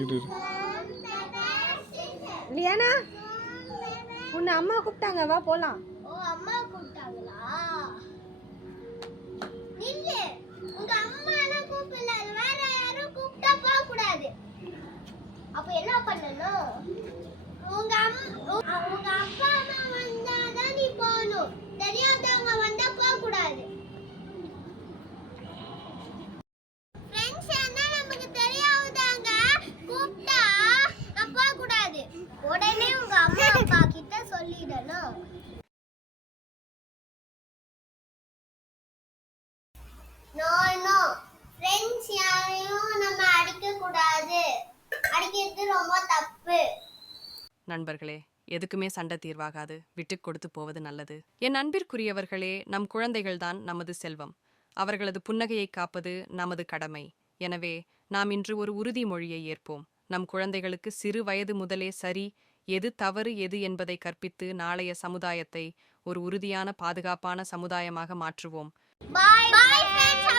இரு லியானா, உன்னை அம்மா கூப்பிட்டாங்க, வா போலாம். ஓ, அம்மா கூப்பிட்டாங்களா? நில்லு. உங்க அம்மா எல்லாம் கூப்பிடல, வேற யாரும் கூப்பிட்டா போக கூடாது. அப்ப என்ன பண்ணணும்? உங்க அப்பா அம்மா வந்தாதான் நீ போகணும். தெரியாதவங்க வந்தா போக கூடாது. ஃப்ரெண்ட்ஸ் என்ன நமக்கு தெரியாதவங்க கூப்பிட்டா போக கூடாது. உடனே உங்க அம்மா அப்பா கிட்ட சொல்லிடணும். நோ நோ, ஃப்ரெண்ட்ஸ் யாரையும் நம்ம அடிக்க கூடாது. அடிக்கிறது ரொம்ப தப்பு. நண்பர்களே, எதுக்குமே சண்டை தீர்வாகாது. விட்டு கொடுத்து போவது நல்லது. என் அன்பிற்குரியவர்களே, நம் குழந்தைகள்தான் நமது செல்வம். அவர்களது புன்னகையை காப்பது நமது கடமை. எனவே நாம் இன்று ஒரு உறுதிமொழியை ஏற்போம். நம் குழந்தைகளுக்கு சிறு வயது முதலே சரி, எது தவறு எது என்பதை கற்பித்து நாளைய சமுதாயத்தை ஒரு உறுதியான பாதுகாப்பான சமுதாயமாக மாற்றுவோம். Bye, bye friends.